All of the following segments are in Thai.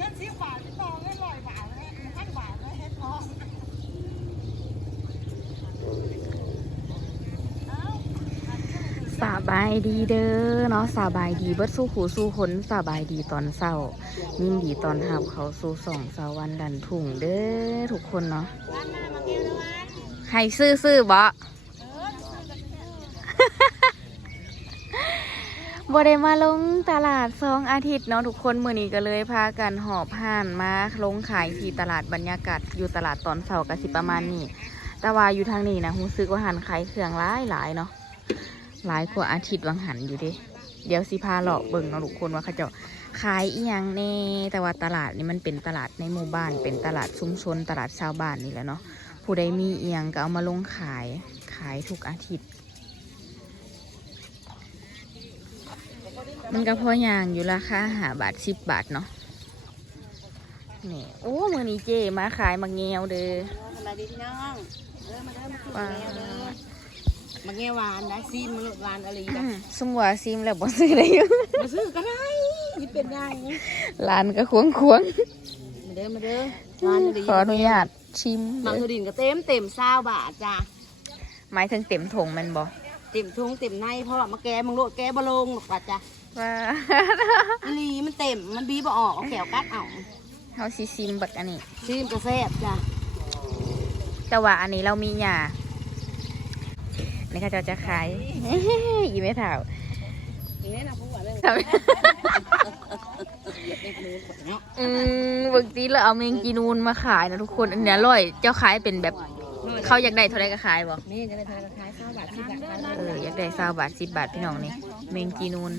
เงินสิบบาทที่บอกเงินร้อยบาทเลยพันบาทเลยเฮ็ดทองเอ้าสบายดีเด้อเนาะสบายดีเบิดสู้หูสู้คนสบายดีตอนเศร้ายินดีตอนหับเขาสู่สองสาวันดันถุงเด้อทุกคนเนาะให้ซื้อซื้อบ่ เออซื้อกันเออ บ่ได้มาลงตลาดสองอาทิตย์เนาะทุกคนมื้อนี้ก็เลยพากันหอบห่านมาลงขายที่ตลาดบรรยากาศอยู่ตลาดตอนเช้าก็สิประมาณนี้ แต่ว่าอยู่ทางนี้นะรู้สึกว่าหันขายเครื่องหลายหลายๆเนาะหลายกว่าอาทิตย์วังหันอยู่ดิเดี๋ยวสิพาเลาะเบิ่งเนาะทุกคนว่าเขาจะขายอีหยังแน่แต่ว่าตลาดนี่มันเป็นตลาดในหมู่บ้าน เป็นตลาดชุมชน ตลาดชาวบ้านนี่แหละเนาะผู้ใดมีเอียงก็เอามาลงขายขายทุกอาทิตย์ มันก็พออย่างอยู่ราคาหาบาทสิบบาทเนาะนี่โอ้มือนี้เจมาขายมังเงียวเด้อสบายดีพี่น้องเออมาเด้อมาซื้อว้าแมวเด้อมาแง่หวานนะซีมหวานอะไรอืนะมสมว่าซิมแล้วบ่ซื้อได้อยู่มาซื้อก็ได้นี่เป็นยังร้านก็ควงควงมาเด้อมาเด้อหวานอะไรๆขออนุญาตชิมมังเด้คุอดินก็เต็มเต็มซาวบาทจ้าหมายถึงเต็มถงแมันบ่เต็มทุ่งเต็มในเพราะว่ามาแกมึงโลดแกบะลงหรอกป่ะจ้ะ ว่าอีหลีมันเต็มมันบีบออกเอาแขวกัดเอาเฮาสิซิมบัดอันนี้ ซีมกระแซบจ้ะแต่ว่าอันนี้เรามีหยานี่ค่ะจะจะขาย อีไม่ถาวอย่างนี้นะพูดว่าเลยทำอืมบางทีเราเอาเมงจีนูนมาขายนะทุกคน อันเนี้ยอร่อย เจ้าขายเป็นแบบ เขาอยากได้เท่าไรก็ขายบ่ นี่จะได้ทานราคาข้าวบาทที่บาทเอออยากได้ซาบาทสิบบาทพี่น้องนี่เมงจีนูน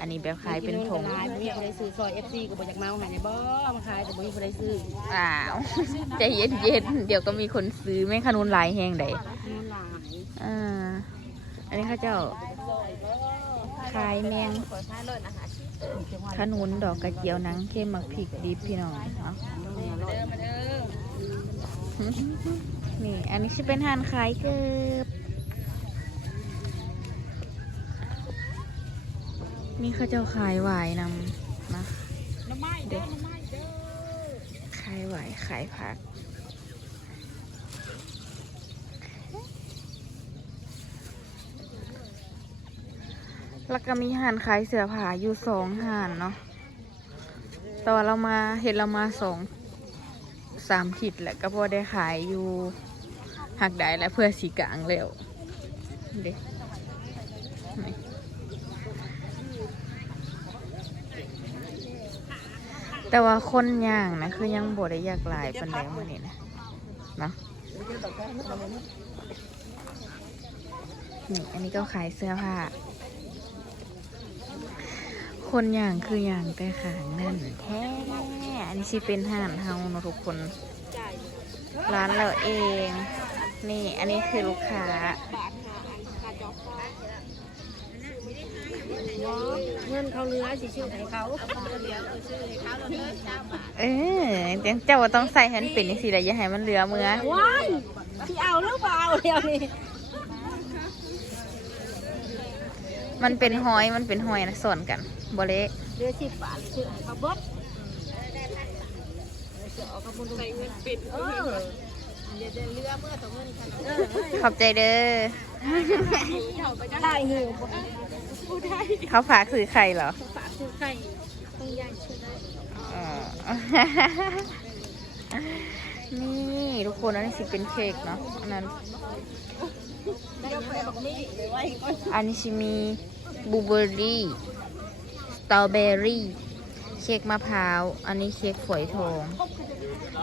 อันนี้แบบขายเป็นถงขายบ่มีคนใดซื้อซอยเอฟซีก็บ่อยากเมาหาในบ่มาขายแต่บ่มีคนใดซื้ออ้าวใจเย็นเย็นเดี๋ยวก็มีคนซื้อแม่งขนุนหลายแห้งไดมันหลายอ่าอันนี้ข้าเจ้าขายแมงขนุนดอกกระเจียวหนังเข้มหมักพริกดิบพี่น้องเนาะนี่อันนี้จะเป็นหานขายเกือบ นี่เขาเจ้าขายหวายนำนะเด็กขายหวายขายผักแล้วก็มีห่านขายเสือผาอยู่สองห่านเนาะแต่ว่าเรามาเห็นเรามาสองสามถิดแหละก็พอได้ขายอยู่หักได้แล้วเพื่อสีกลางเร็วเด็นี่ แต่ว่าคนย่างนะคือยังบ่ได้อยากหลายปันใดมื่อนี้นะนะนี่อันนี้ก็ขายเสื้อผ้า คนอย่างคืออย่างแต่ขางนั่นแท้อันนี้สิเป็นห้านเฮานะทุกคน ร้านเราเอง นี่อันนี้คือลูกค้า เงินเขาเรือสิชื่อให้เขาเออเดี๋ยวเจ้าว่าต้องใส่ให้มันเป็นสิละอย่าให้มันเหลือมือว้ายที่เอาหรือเปล่าเดี๋ยวนี้มันเป็นหอยมันเป็นหอยนะส่วนกันบเละเรือสิบบาทชื่อให้เขาเบิดเออเดี๋ยวเรือเมื่อสอ งเงินกันเออขอบใจเด้อได้หิวเขาฝากซื้อไข่เหรอ ฝากซื้อไข่ต้องย่างชื่อได้อ๋อ นี่ทุกคนอันนี้สิเป็นเค้กเนาะอันนั้น ได้ยังไงบอกนี่ไว้ก่อนอันนี้ชิมีบลูเบอร์รี่สตรอเบอรี่ เค้กมะพร้าว อันนี้เค้กฝอยทอง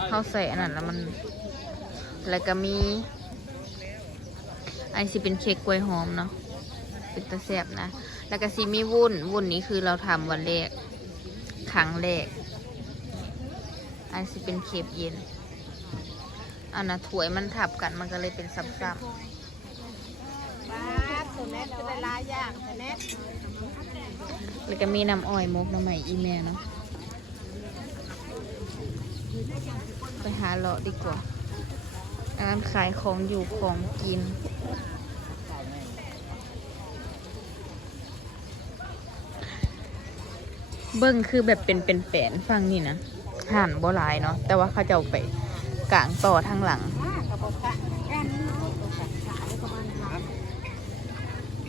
เขาใส่อันนั้นแล้วมัน แล้วก็มี อันนี้สิเป็นเค้กกล้วยหอมเนาะเป็นตะแซบนะ แล้วก็สิมีวุ้น วุ้นนี้คือเราทำวันแรกครั้งแรก อันนี้สิเป็นเค้กเย็น อันน่ะถ้วยมันทับกันมันก็เลยเป็นซ้ำๆบ้าตัวแม่จะได้ลายยากแต่แม่แล้วก็มีน้ำอ้อยมกน้ำใหม่อีเมลเนาะ ไปหาเลาะดีกว่าอันนั้นขายของอยู่ของกิน เบิ้งคือแบบเป็นเป็นแปนฟังนี่นะห่านบ่หลายเนาะแต่ว่าเขาจะเอาไปกางต่อทางหลัง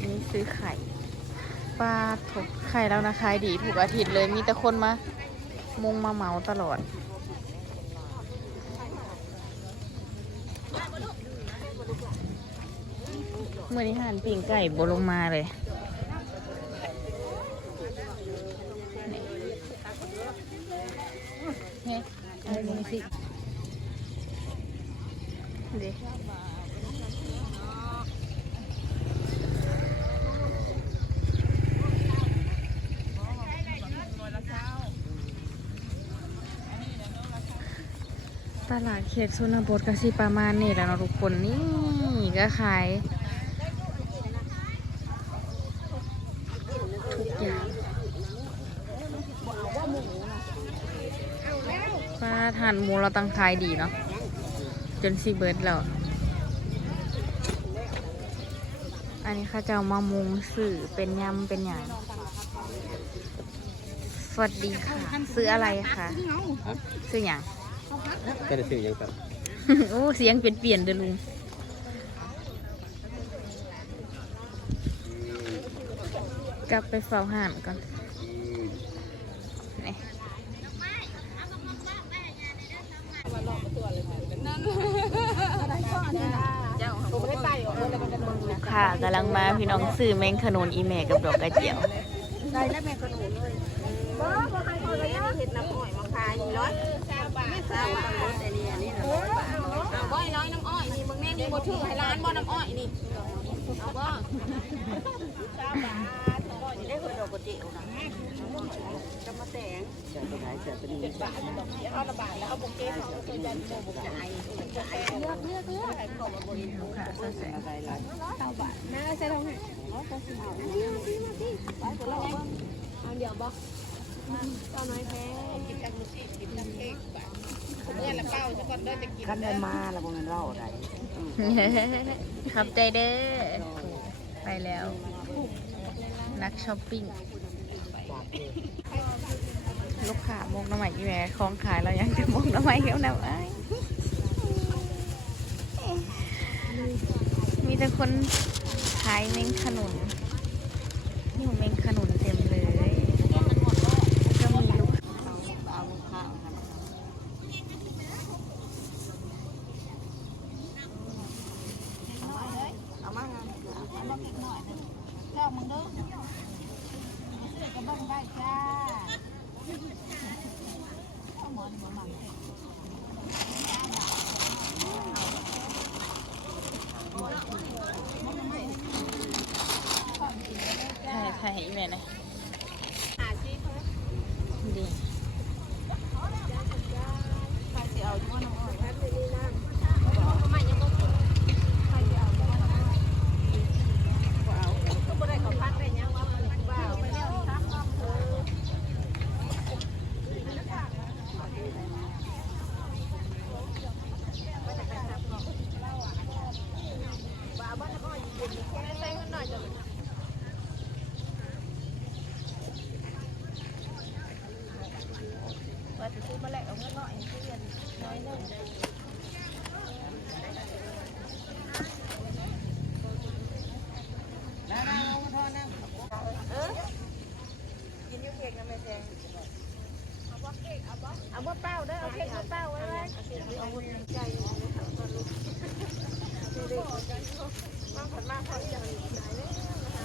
นี่ซื้อไข่ปลาถกไข่แล้วนะขายดีถูกอาทิตย์เลยมีแต่คนมา มุงมาเมาตลอดเมื่อนี้ห่านปิ่งไก่บลงมาเลยนี่นี่เอา ลงสิเดี๋ยวตลาดเขตชนบทก็สิประมาณนี้แหล้วเนาะทุกคนนี่ก็ขายทุกอย่าง ป้าทานหมูเราตั้งขายดีเนาะจนซีเบิร์ดแล้ว อันนี้เข้าเจ้ามามุงสื่อเป็นยำเป็นอย่างสวัสดีค่ะ ซื้ออะไรคะซื้ออย่างก็ได้ซื้อหยังครับโอ้เสียงเปลี่ยนเปลี่ยนๆเด้อลุงกลับไปเฝ้าห่านก่อนนี่ ผมไม่ได้ใส่ออกเลยมันจะมึง ลูก ค้ากำลังมาพี่น้องซื้อแมงขนุนอีแม่กับดอกกระเจียวได้แล้วแม่ขนุนเลยบ่บ่ใครเขาเลยเห็ดน้ำอ้อยมาขายร้อยสามบาทสามบาทแต่นี่อันนี้นะร้อยบาทเอาบ่ร้อยน้ำอ้อยนี่มึงแม่นี่บ่ถือให้ร้านบ่น้ำอ้อยนี่เอาบ่สามบาทได้คนดอกกระเจียวนะ จะมาแสงจะไปขายจะเป็นบาทเอาละบาทแล้วเอาบุกเก้ของตัวยันโมบุกจ่ายจ่ายเลือกเลือกเลือกใครบอกมาบริลูกค้าเสื้อแสงอะไรล่ะเก้าบาทนะใช่ทองไหนเอาเก้าสิบเอามาสิมาสิไปคนละเอาเดี๋ยวบอกเจ้าน้อยแพ้กินจังมือสิกินจังเค้กบาทผมเงินละเก้าจะก่อนเด้อจะกินคันได้มาแล้วบ่แม่นเล่าอะไรขอบใจเด้อไปแล้วนักช้อปปิ้ง ลูกค้ามกน้ำใหม่ยี่แม่ของขายเรายังจะมกน้ำใหม่เขียวนาวไอ้มีแต่คนขายเมงขนุนนี่เมงเมงเลยก็มีลูก เอาข้าว เอามางานเอามาเก็บหน่อยนึงแก้วมึงเด้อซื้อกระเบื้องได้จ้าเอาหมอนหัวมัน ถ่ายถ่ายให้อีแม่หน่อย หาซีเขา ดี ใครสิเอาอยู่ว่าน้องอ้อยแป๊บนึงนี่นะทำไมยังต้องใครสิเอาอยู่ว่าน้องอ้อยบ่เอาก็บ่ได้เขาพัดได้ยังว่ามันบ่เอาไปแล้วครับเออ ว่าจะซื้อมาแลกเอาเงินหน่อยซื้อเงินน้อยหนึงเออกินยูเค้กนะแม่แจงเอาบ่เค้กเอาบ่เอาบ่เป้าเด้อเอาเค้กบ่เป้าไว้ไว้เอาบุญใจนะคะก็ลูกเด็กๆมาผัดมาเขาอย่างนี้หายเลยนะคะ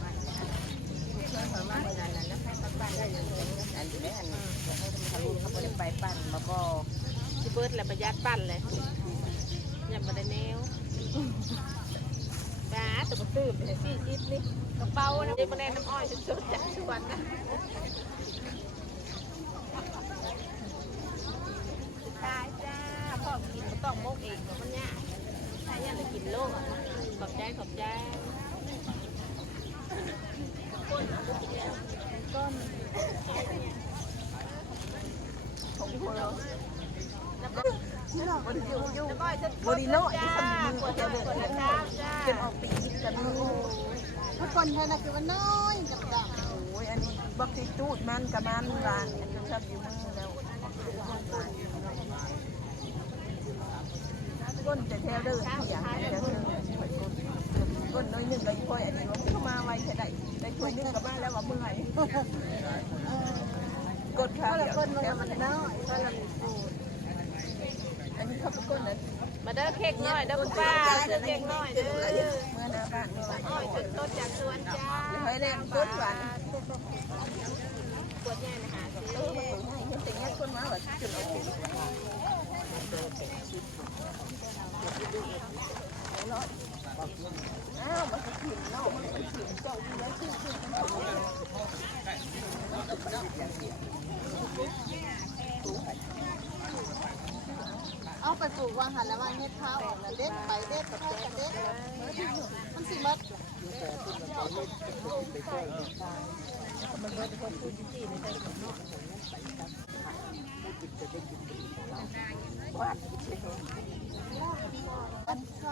ปั่นเลยยำบะได้แมวปลาตัวกระตื้มเลยสี่จิ๊บนี่กระเป๋านะเป็นแนน้ำอ้อยสุดๆจากสวนนะตายจ้าพ่อกินก็ต้องมกเองกับมันยากถ้าอยากจะกินโลกขอบใจขอบใจก้นก้นของพวกเรา ดหัวปวดจ้าจ้าเป็นออกปีกันทุกคนไทยนะคือว่าน้อยจับดับโอ้ยอันนี้บักติจูดมันกับมันร้านชอบอยู่มือแล้วก้นแต่แถวเดินที่อย่างแถวเดินก้นน้อยหนึ่งก็ค่อยอันนี้ว่าเข้ามาไวแค่ไหนได้ถ้วยนึงกับบ้านแล้วว่าเมื่อยกดขาเดียวมันน้อยอันนี้เขาเป็นก้นนั้น มาเด้อเค้กน้อยเด้อคุณป้าซื้อเค้กน้อยเด้อเมื่อหน้าบ้านนี่ว่าอ้อยต้นต้นจากสวนจ้าเฮ้ยแรงก้นหวานปวดใหญ่นะคะเออมันให้เห็นแต่เงี้ยคนมาแบบจุดเอาอ้าวมันก็ถิ่นเนาะมันก็ถิ่นเจ้าดีแล้วชื่อชื่อเอาไปป ลูกวางหันแล้ววางเฮ็ดข้าวออกแล้วเด็ดไปเด็ดไปเด็ดมันสิมัดเ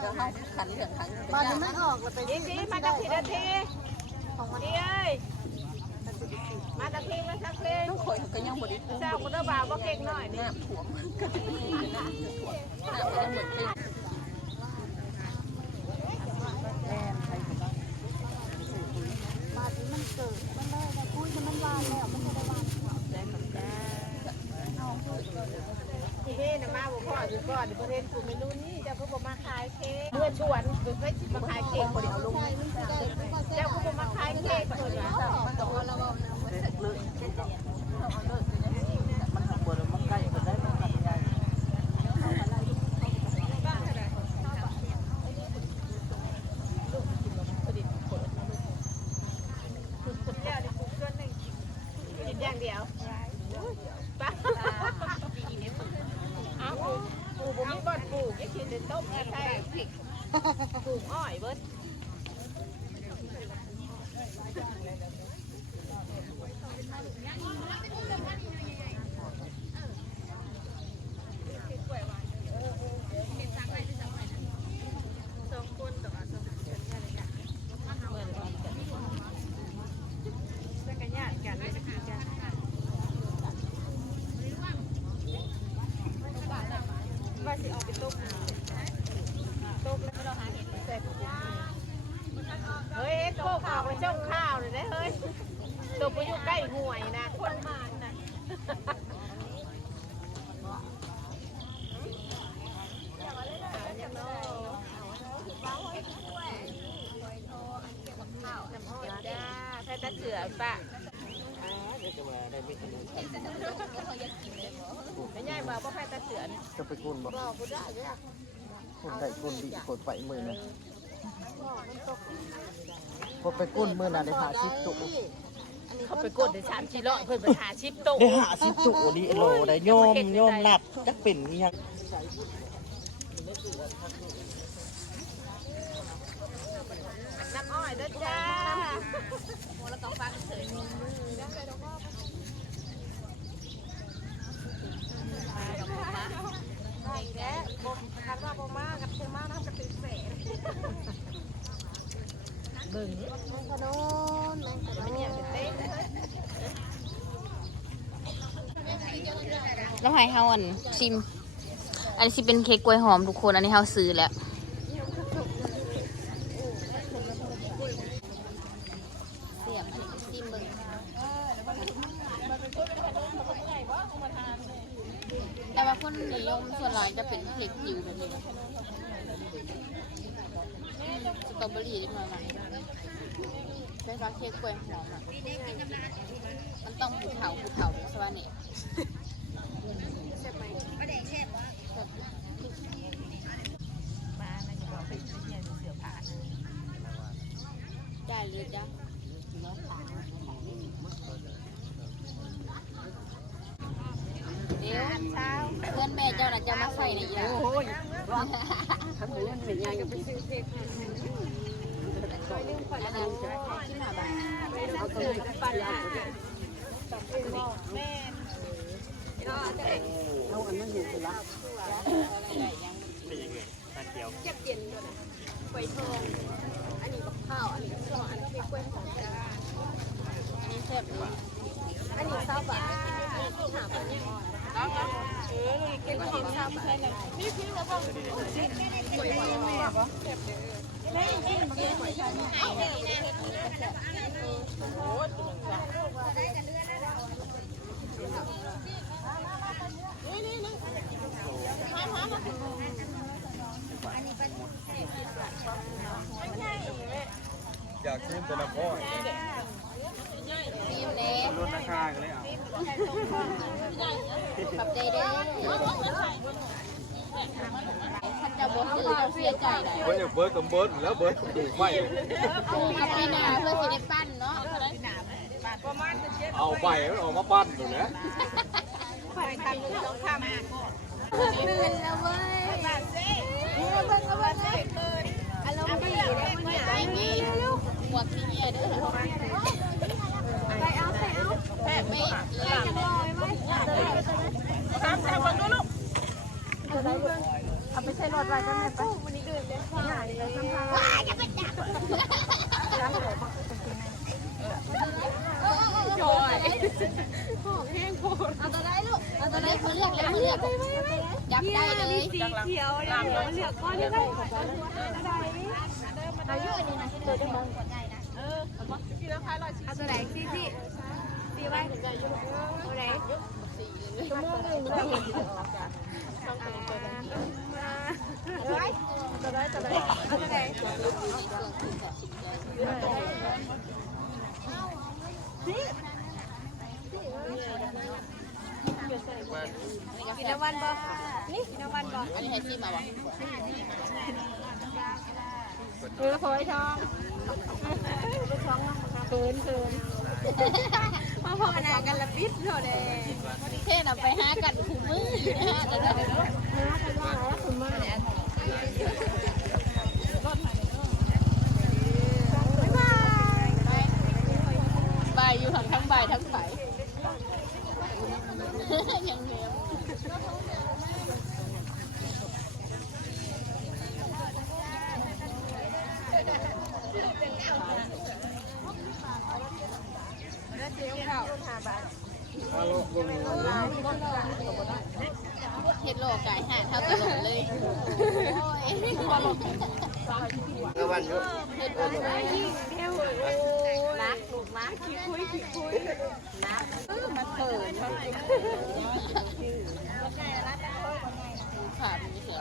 ดี๋ยวเขาขันเหลืองขันบ้านนี้มันออกแล้วไปยิงทีมาตะทีนาทีของวันนี้เอ้ยมาตะทีมาสักทีต้องคอยก็ยังบริสุทธิ์เจ้าคุณเด้อบ่าวว่าเค้กน้อยนี่น้ำถ่วงก็จะมีน้ำถ่วงน้ำก็ยังหมดจริง บ้านนี้มันเกิดมันเลยแต่คุยมันวานแล้วมันจะได้วาน ทีนี้นะมาบ่พ่ออยู่ก่อนประเทศกูไม่รู้นี่เจ้าก็บ่มาขายเค้กเมื่อชวนคือเฮ้ยสิมาขายเค้กบ่ได้เอาลง ใช่มันจะได้มันก็แซ่ เจ้า บ ก็บ่มาขายเค้กเพิ่นว่า มันต้องเอาละว่ามันเสร็จเลยเอาเลิกมันทำบนมันใกล้มันได้มันทำใหญ่ กิน อย่างเดียวป้าเอาปลูกบ่มีบ่อนปลูกอย่ากินแต่ต้มแท้ๆปลูกอ้อยเบิด สองคนต่อสองคนอะไรกันเหมือนกันจะกันญาติกันไม่จะกินกันว่าสิออกไปตกตกแล้วเราหาเห็ดแซ่บเฮ้ยโคกออกไปช่องข้าวเลยนะเฮ้ย ตกไปอยู่ใกล้ห่วยนะคนมานะจ้าแค่ตะเสือปะเดี๋ยวจะมาได้ไม่ขนมไม่ใหญ่บ่บ่แค่ตะเสือเนี่ยจะไปกุนบ่คนได้กุนดีกดไปมือนะพอไปกุนมือน่ะได้หาชิปตุ เขาไปกดในชามชีเลาะเพิ่นไปหาชิปโตได้หาชิปตุดีโลได้โยมโยมหลับจักเป็นอีหยังน้ำอ้อยเด้อจ้าโมแล้วก็ฟังเฉยแกบ่คันว่าบ่มากับเชียงมาน้ำกระติกแสน เบิ่งแมงกะโดนมันนนแล้วให้เฮาอันชิม อันนี้สิเป็นเค้กกล้วยหอมทุกคน อันนี้เฮาซื้อแล้วเสียบชิมเบิ่งแต่ว่าคนนิยมส่วนหลายจะเป็นเค้กจิ๋วแบบนี้สตรอเบอรี่ได้มาหน่ อยเป็นว่าเค้กกล้วยหอมอะมันต้องผูเถาผูเถาใช่ป่ะเนี่ยมานะอย่าบอกเป็นเสียเสือผ่านได้เลยจ้ะเดี๋ยวเช้าเพื่อนนแม่เจ้าน่ะจะมาใส่ในยาโอ้ยทำเงินเป็นยังไปซื้อเพกอั นนั้นที่หน้าบ้านเอาตัวนี้ปั้นเอาเอาอันนั้นอยู่ละนี่แซ่บเลยอยากซื้อแต่ละพ่อซีมเล็กลดราคากันเลยอะขอบใจเด้อท่านจะบ่ซื้อ เจ้าเสียใจได้เบิร์ดเบิร์ดกับเบิร์ดแล้วเบิร์ดถูกไม่กับปีหน้าเพื่อสิได้ปั้นเนาะเอาใบมันออกมาปั้นอยู่นะตื่นแล้วเว้ยอารมณ์ดีเลยไม่มีหมวกที่เนี่ยเด้อไปเอาไปเอาแม่ไม่ไม่จะลอยไหม เอาไปใช้รถไว้ก็แม่ไปวันนี้ดื่มเลยหายเลยทั้งทาง ว้าจะไปจับจอยเอาตัวได้ลูกเอาตัวได้เขาเลือกแล้วเขาเลือก จับได้เลยเขียวเลยเหลือก้อนนี้ได้อายุอันนี้นะตัวจะมองเอาตัวไหนซี่ซี่ซี่ไว้ตัวไหนชั่วโมงหนึ่งเลยตัวไหนตัวไหนเอาตัวไหนกินน้ำวันบ่นี่กินน้ำวันบ่ อันนี้ให้ซีมาบอกเออพอยทองเขินเขินมาพอนากันละปิดเท่าเด้เท่นำไปหากันคู่มืออยู่นะฮะแต่ละบ่ายอยู่ทั้งทั้งบ่ายทั้งไฟยังเหนียว เฮ็ดโลกายหาเท่าตลอดเลยโอ้ยเมื่อวันเยอะเฮ็ดโลกายรักลูกรักขี้คุยขี้คุยมันเกิดขาดมีเสือ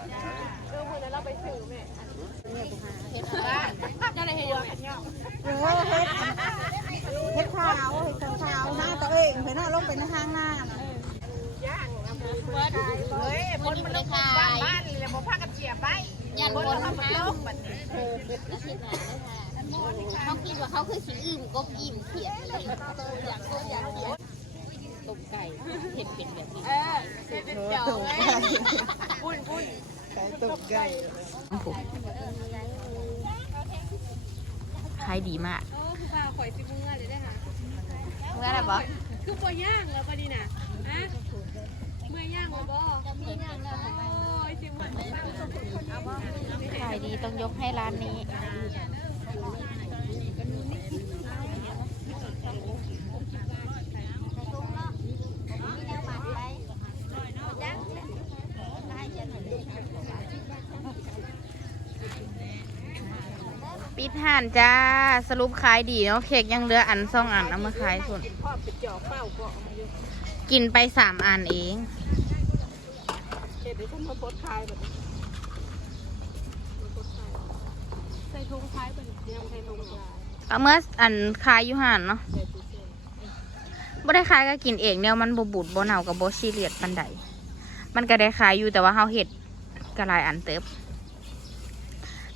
เออวันนั้นเราไปถือแม่ เฮ็ดบ้านก็เลยเฮ็ด โอ้เฮ็ดเฮ็ดขาวเฮ็ดขาวหน้าตัวเอง เปในห้างหน้าน่ะเฮ้ยคนมันลงบ้านบ้านเลยบ่พากันเสียไปยันคนมันลงบัดนี้แล้วสิหนาเลยค่ะเขาคิดว่าเขาคือสิอิ่มก็อิ่มเขียดเลยอยากก็อยากเขียดต้มไก่เห็นเป็นแบบนี้เออเป็นเจ้าปุ้นปุ้นไก่ตกไก่ขายดีมากเออคือข้าข่อยสิเมื่อเลยได้ค่ะเมื่อไรบอ คือปย่างแล้วปนี่น่ะฮะเมื่อย่างแล้วบ่มีย่างแล้วโอ้ยสิเหมือนเอาบ่ขายดีต้องยกให้ร้านนี้านจ้าสรุปขายดีเนาะเค้กยังเหลืออันสองอันเอามาขายส่วนพ่อไปจ่อเป้าก็เอามาอยู่กินไปสามอันเองเฮ็ดให้ฉันมาโพสต์ขายแบบนี้ใส่ถุงท้ายเป็นยังใส่ถุงยาเอาเมื่ออันขายอยู่ห่านเนาะบ่ได้ขายก็กินเองเนี่ยมันบบูดบ่เน่ากับบ่ซีเรียสปันใดมันก็ได้ขายอยู่แต่ว่าเฮาเฮ็ดก็หลายอันเติบ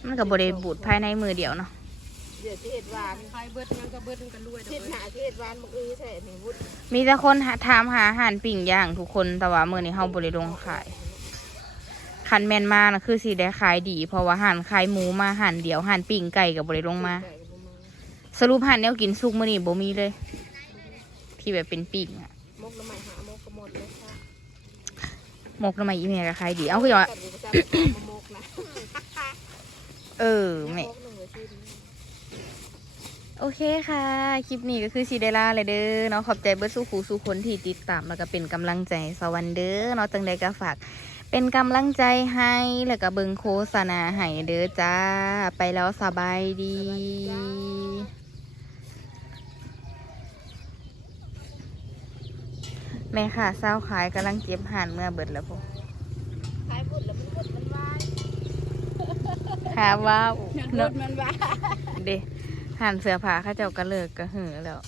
มันก็บ่ได้บูดภายในมือเดียวเนาะ เดี๋ยวที่เห็ดหวานใครเบิดยังก็เบิดกันรวยทิศหาที่เห็ดหวานมึงอื้อใช่นี่วุ้มีแต่คนหาถามหาอาหารปิ่งย่างทุกคนแต่ว่ามื้อนี้เฮาบ่ได้ลงขาย คันแม่นมานะคือสิได้ขายดี เพราะว่าหันขายหมูมาหันเดียวหันปิ่งไก่กับบริลงมา สรุปหันแนวกินสุกมื้อนี้บ่มีเลย ที่แบบเป็นปิ่งอะมกน้ำมันหามกก็หมดเลยค่ะหมกทำไมอีเมียก็ขายดี เอาคือว่ากันอยู่ประจำมามกนะ เออแม่ มกหนึ่งเลยชื่อนี้ โอเคค่ะ คลิปนี้ก็คือซีเดล่าเลยเด้อเนาะขอบใจเบิร์ดสู้ครูสู้คนที่ติดตามแล้วก็เป็นกำลังใจสวันเด้อเนาะจังใดก็ฝากเป็นกำลังใจให้แล้วก็เบิงโฆษณาให้เด้อจ้า ไปแล้วสบายดีแม่ค่ะเศร้าขายกำลังเจ็บหันเมื่อเบิดแล้วพวกขายบุญแล้วมันบุญมันวายหาว่าบุเนาะญมันวายเด้ หันเสือผาเข้าเจ้าก็เลิกก็หือแล้ว